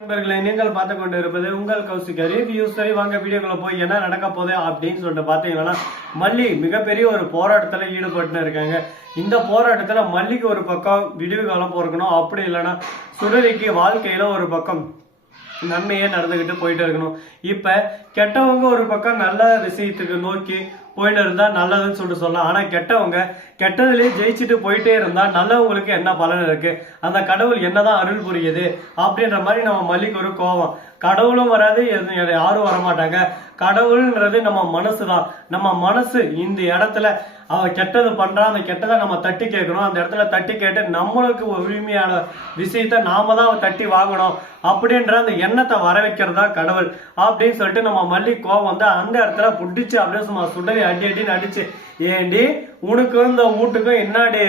நண்பர்களை நீங்கள் பார்த்து கொண்டு இருப்பது உங்கள் கௌசிக் ரிவ்யூஸ். சரி வாங்க வீடியோக்குள்ள போய் என்ன நடக்க போகுது அப்படின்னு சொல்லிட்டு பாத்தீங்கன்னா, மல்லி மிகப்பெரிய ஒரு போராட்டத்துல ஈடுபட்டு இருக்காங்க. இந்த போராட்டத்துல மல்லிக்கு ஒரு பக்கம் விடுவு காலம் பொறுக்கணும், அப்படி இல்லைன்னா சுடரிக்கு வாழ்க்கையில ஒரு பக்கம் நன்மையே நடந்துகிட்டு போயிட்டு இருக்கணும். இப்ப கெட்டவங்க ஒரு பக்கம் நல்ல விஷயத்துக்கு நோக்கி போயிட்டு இருந்தா நல்லதுன்னு சொல்லிட்டு சொல்லலாம். ஆனா கெட்டவங்க கெட்டதுலயே ஜெயிச்சுட்டு போயிட்டே இருந்தா நல்லவங்களுக்கு என்ன பலன் இருக்கு, அந்த கடவுள் என்னதான் அருள் புரியுது அப்படின்ற மாதிரி நம்ம மல்லிக்கு ஒரு கோபம். கடவுளும் வராது, யாரும் வரமாட்டாங்க. கடவுள்ன்றது நம்ம மனசுதான். நம்ம மனசு இந்த இடத்துல அவன் கெட்டது பண்றான், அந்த கெட்டதை நம்ம தட்டி கேட்கணும். அந்த இடத்துல தட்டி கேட்டு நம்மளுக்கு உரிமையான விஷயத்த நாம தான் தட்டி வாங்கணும் அப்படின்ற அந்த எண்ணத்தை வர வைக்கிறது தான் கடவுள் அப்படின்னு சொல்லிட்டு நம்ம மல்லி கோவம் வந்து அந்த இடத்துல புடிச்சு அப்படியே சும்மா சுடரி அடி அடின்னு அடிச்சு, ஏண்டி உனக்கும் இந்த வீட்டுக்கும் என்னாடி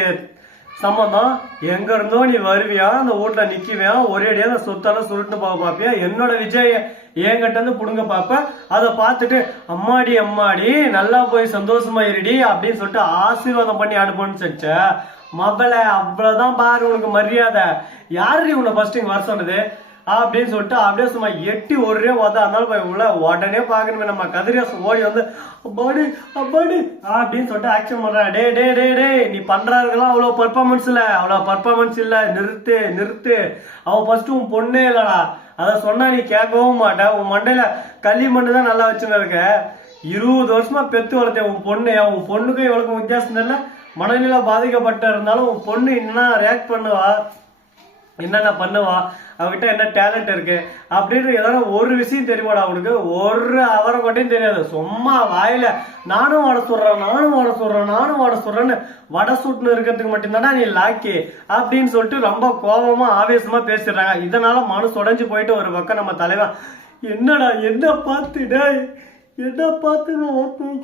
சம்பந்தம், எங்க இருந்தோ நீ வருவியா, அந்த வீட்டுல நிக்குவியா, ஒரேடியா அந்த சொத்தெல்லாம் சுருட்டு போக பாப்பியா, என்னோட விஜய என்கிட்ட இருந்து புடுங்க பாப்ப, அதை பார்த்துட்டு அம்மாடி அம்மாடி நல்லா போய் சந்தோஷமா இருடி அப்படின்னு சொல்லிட்டு ஆசீர்வாதம் பண்ணி அடுப்போன்னு செஞ்ச மகள. அவ்வளவுதான் பாரு உனக்கு மரியாதை. யாரு உன்னை ஃபர்ஸ்ட் இங்க வர சொன்னது அப்படின்னு சொல்லிட்டு அப்படியே சும்மா எட்டி ஒரே ஓதா இருந்தாலும் போய் உள்ள உடனே பாக்கணுமே. நம்ம கதிரியாசம் ஓடி வந்து அப்பாடி அப்பாடி அப்படின்னு சொல்லிட்டு ஆக்ஷன் பண்றான். டே டே டே டே நீ பண்றாருக்கெல்லாம் அவ்வளவு பர்ஃபார்மன்ஸ் இல்ல, நிறுத்து நிறுத்து. அவன் ஃபர்ஸ்ட் உன் பொண்ணே இல்லடா, அத சொன்னா நீ கேட்கவும் மாட்ட. உன் மண்டையில களிமண்ணு தான் நல்லா வச்சுன்னு இருக்க. 20 வருஷமா பெத்து வளர்த்தேன் உன் பொண்ணு. உன் பொண்ணுக்கும் இவளுக்கும் வித்தியாசம் இல்லை. மனநிலை பாதிக்கப்பட்ட இருந்தாலும் உன் பொண்ணு என்ன ரியாக்ட் பண்ணுவா, என்னென்ன பண்ணுவா, அவகிட்ட என்ன டேலண்ட் இருக்கு அப்படின்னு ஏதாவது ஒரு விஷயம் தெரியுமாடா அவனுக்கு? ஒரு அவரை கொட்டையும் தெரியாது. சும்மா வாயில நானும் வடை சுடுறேன்னு வடை சுட்டுன்னு இருக்கிறதுக்கு மட்டும்தானா நீ லாக்கி அப்படின்னு சொல்லிட்டு ரொம்ப கோபமா ஆவேசமா பேசிடுறாங்க. இதனால மனசு உடைஞ்சு போயிட்டு ஒரு பக்கம் நம்ம தலைவன் என்னடா என்ன பார்த்து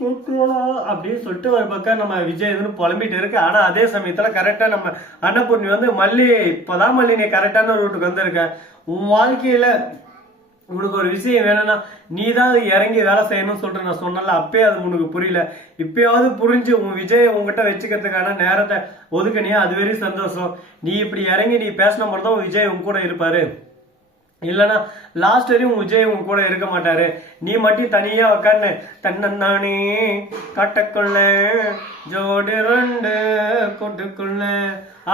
கேட்கலா அப்படின்னு சொல்லிட்டு ஒரு பக்கம் நம்ம விஜய் இதுன்னு புலம்பிட்டு இருக்கு. ஆனா அதே சமயத்துல கரெக்டா நம்ம அன்னபூர்ணி வந்து மல்லி இப்பதான் மல்லி நீ கரெக்டான ரூட்டுக்கு வந்திருக்க. உன் வாழ்க்கையில உனக்கு ஒரு விஷயம் வேணும்னா நீ தான் இறங்கி வேலை செய்யணும்னு சொல்லிட்டு நான் சொன்னல, அப்பயே அது உனக்கு புரியல. இப்பயாவது புரிஞ்சு உன் விஜய் உங்ககிட்ட வச்சுக்கிறதுக்கான நேரத்தை ஒதுக்கணியா, அது வெரி சந்தோஷம். நீ இப்படி இறங்கி நீ பேசின மட்டும் தான் விஜய் உங்க கூட இருப்பாரு, இல்லனா லாஸ்ட் வரையும் விஜய் உங்க கூட இருக்க மாட்டாரு. நீ மட்டும் தனியா உக்காந்து தன்னே கட்டக்குள்ள ஜோடி 2 கொட்டுக்குள்ள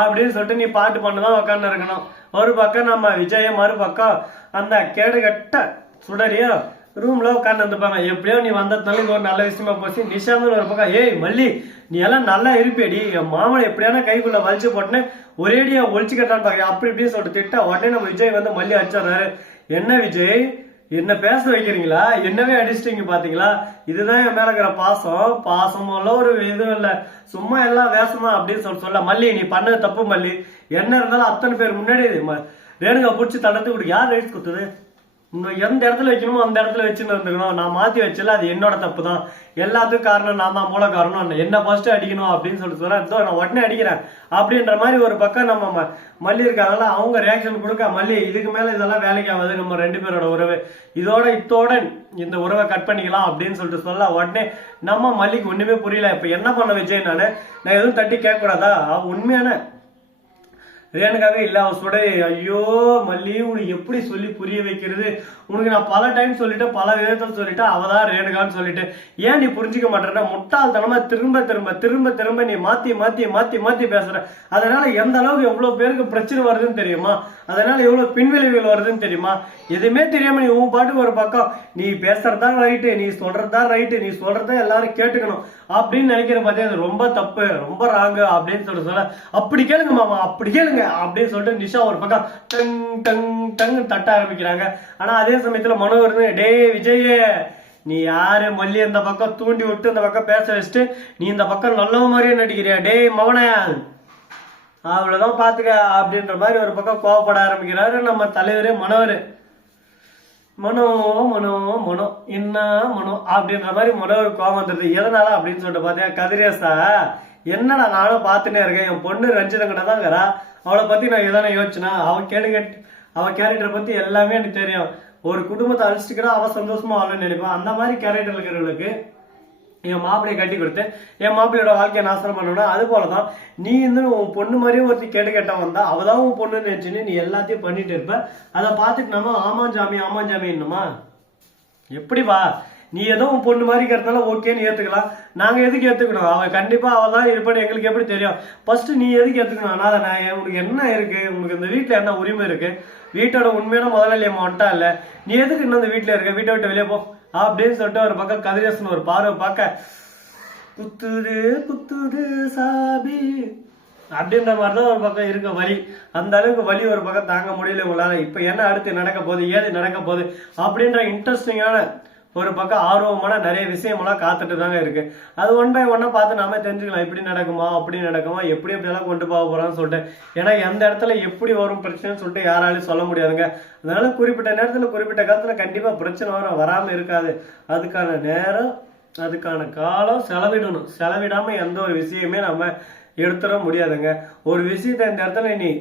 அப்படின்னு சொல்லிட்டு நீ பாட்டு பண்ணதான் உக்காந்து இருக்கணும். ஒரு பக்கம் நம்ம விஜய, மறுபக்கம் அந்த கேடுகட்ட சுடரியா ரூம்ல உட்காந்து வந்துப்பாங்க. எப்படியோ நீ வந்ததுனால ஒரு நல்ல விஷயமா போச்சு. நிஷாந்த் ஒரு பக்கம் ஏய் மல்லி நீ எல்லாம் நல்லா இருப்பேடி, என் மாமனை எப்படியான கைக்குள்ள வலிச்சு போட்டுன்னு ஒரேடியா ஒழிச்சு கட்டான்னு பாக்க அப்படி இப்படின்னு சொல்லிட்டு திட்ட உடனே நம்ம விஜய் வந்து மல்லி அடிச்சாரு. என்ன விஜய் என்ன பேச வைக்கிறீங்களா, என்னவே அடிச்சிட்டீங்க பாத்தீங்களா, இதுதான் என் மேல இருக்கிற பாசமெல்லாம் ஒரு இதுவும் இல்ல, சும்மா எல்லாம் வேசமா அப்படின்னு சொல்ல. மல்லி நீ பண்ணது தப்பு மல்லி, என்ன இருந்தாலும் அத்தனை பேர் முன்னாடி ரேணுகா பிடிச்சி தடத்து விடு. யார் ரைட்ஸ் கொடுத்தது? எந்த இடத்துல வைக்கணுமோ அந்த இடத்துல வச்சுன்னு இருந்துக்கணும். நான் மாத்தி வச்சல, அது என்னோட தப்பு தான். எல்லாத்துக்கும் காரணம் நான் தான், மூல காரணம் என்ன ஃபர்ஸ்ட் அடிக்கணும் அப்படின்னு சொல்லிட்டு சொல்றேன். நான் உடனே அடிக்கிறேன் அப்படின்ற மாதிரி ஒரு பக்கம் நம்ம மல்லி இருக்காங்கல்ல, அவங்க ரியாக்ஷன் கொடுக்க மல்லி இதுக்கு மேல இதெல்லாம் வேலைக்கு ஆகாது, நம்ம 2 பேரோட உறவு இத்தோட இந்த உறவை கட் பண்ணிக்கலாம் அப்படின்னு சொல்லிட்டு சொல்ல. உடனே நம்ம மல்லிக்கு ஒண்ணுமே புரியல. இப்ப என்ன பண்ண விஜய், நான் எதுவும் தட்டி கேட்க கூடாதா? உண்மையான ரேணுகாவே இல்ல, அவ சுட. ஐயோ மல்லி உனக்கு எப்படி சொல்லி புரிய வைக்கிறது, உனக்கு நான் பல டைம் சொல்லிட்டேன், பல விதத்தில் சொல்லிட்டேன், அவதான் ரேணுகான்னு சொல்லிட்டு ஏன் நீ புரிஞ்சுக்க மாட்டேன்னா முட்டாள்தனமா திரும்ப நீ மாத்தி பேசுற. அதனால எந்த அளவுக்கு எவ்வளவு பேருக்கு பிரச்சனை வருதுன்னு தெரியுமா, அதனால எவ்வளவு பின்விளைவுகள் வருதுன்னு தெரியுமா. எதுவுமே தெரியாம நீ உன் பாட்டுக்கு ஒரு பக்கம் நீ பேசுறதா ரைட்டு, நீ சொல்றதா ரைட்டு, நீ சொல்றதா எல்லாரும் கேட்டுக்கணும் அப்படின்னு நினைக்கிற பார்த்தே அது ரொம்ப தப்பு, ரொம்ப ராங்கு அப்படின்னு சொல்ல. அப்படி கேளுங்க மாமா, அப்படி கேளுங்க அப்படின்னு சொல்லிட்டு நிஷா ஒரு பக்கம் டங் டங் டங் தட்ட ஆரம்பிக்கிறாங்க. ஆனா அதே சமயத்துல மனோகர் டே விஜயே நீ யாரு, மல்லி அந்த பக்கம் தூண்டி விட்டு அந்த பக்கம் பேச வச்சுட்டு நீ இந்த பக்கம் நல்ல மாதிரியே நடிக்கிறியா, டே மவன அவ்வளவுதான் பாத்துக்க அப்படின்ற மாதிரி ஒரு பக்கம் கோவப்பட ஆரம்பிக்கிறாரு நம்ம தலைவரே மனோவர். மனோ என்ன மனோ அப்படின்ற மாதிரி மனோவர் கோவம் வந்துருது. எதனால அப்படின்னு சொல்லிட்டு பாத்தீங்க கதிரேசா, என்னடா நானும் பாத்துட்டே இருக்கேன், என் பொண்ணு ரஞ்சிதங்கிட்ட தான் இருக்கிறா, அவளை பத்தி நான் எதனா யோசிச்சுனா, அவ கேரக்டரை பத்தி எல்லாமே எனக்கு தெரியும். ஒரு குடும்பத்தை அழிச்சிட்டுக்கிறா அவ சந்தோஷமா ஆகலன்னு நினைப்பான். அந்த மாதிரி கேரக்டர் இருக்கிறவங்களுக்கு என் மாப்பிள்ளையை கட்டி கொடுத்து என் மாப்பிள்ளையோட வாழ்க்கையை நாசனம் பண்ணணும்னா அது போலதான் நீ உன் பொண்ணு மாதிரியும் ஒருத்தி கேட்ட வந்தா அவதான் உன் பொண்ணு நினைச்சுன்னு நீ எல்லாத்தையும் பண்ணிட்டு இருப்ப. அதை பார்த்துட்டு நம்ம ஆமாஞ்சாமி என்னமா எப்படிவா நீ ஏதோ உன் பொண்ணு மாதிரி இருக்கிறதுனால ஓகேன்னு ஏத்துக்கலாம். நாங்க எதுக்கு ஏத்துக்கணும்? அவன் கண்டிப்பா அவள் தான் இருப்பான்னு எங்களுக்கு எப்படி தெரியும்? ஃபர்ஸ்ட் நீ எதுக்கு ஏத்துக்கணும்? அனாத நான் உனக்கு என்ன இருக்கு? உனக்கு இந்த வீட்டுல என்ன உரிமை இருக்கு? வீட்டோட உண்மையான முதலாளி அம்மா வந்துட்டா இல்ல, நீ எதுக்கு இன்னும் இந்த வீட்டுல இருக்க? வீட்டை விட்டு வெளியே போ அப்படின்னு சொல்லிட்டு ஒரு பக்கம் கதிரேசன் ஒரு பார்வை பார்க்க குத்துது சாபி அப்படின்ற மாதிரிதான் ஒரு பக்கம் இருக்க வலி. அந்த அளவுக்கு வலி ஒரு பக்கம் தாங்க முடியல உங்களால. இப்ப என்ன அடுத்து நடக்க போகுது, ஏது நடக்க போகுது அப்படின்ற இன்ட்ரெஸ்டிங்கான ஒரு பக்கம் ஆர்வமான நிறைய விஷயமெல்லாம் காத்துட்டு தாங்க இருக்கு. அது ஒன் பை ஒன்னா பார்த்து நாம தெரிஞ்சுக்கலாம் இப்படி நடக்குமா அப்படி நடக்குமா எப்படி எப்படியெல்லாம் கொண்டு போக போறான்னு சொல்லிட்டு. ஏன்னா எந்த இடத்துல எப்படி வரும் பிரச்சனைன்னு சொல்லிட்டு யாராலையும் சொல்ல முடியாதுங்க. அதனால குறிப்பிட்ட நேரத்துல குறிப்பிட்ட காலத்துல கண்டிப்பா பிரச்சனை வராம இருக்காது. அதுக்கான நேரம் அதுக்கான காலம் செலவிடாம எந்த ஒரு விஷயமே நம்ம எடுத்துட முடியாதுங்க. ஒரு விஷயத்த இந்த இடத்துல நீ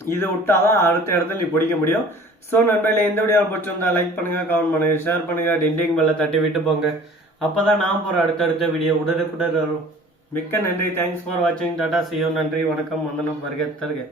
இதை விட்டாதான் அடுத்த இடத்துல நீ பிடிக்க முடியும். ஸோ நண்பர்களே, இந்த வீடியோ பிடிச்சிருந்தா லைக் பண்ணுங்க, கமெண்ட் பண்ணுங்க, ஷேர் பண்ணுங்க, டிண்டிங் பெல்ல தட்டி விட்டு போங்க. அப்பதான் நான் போற அடுத்தடுத்த வீடியோ உடனுக்குடன் வரும். மிக்க நன்றி. தேங்க்ஸ் ஃபார் வாட்சிங். Tata, see you. நன்றி, வணக்கம், வந்தனம், வருக தருக.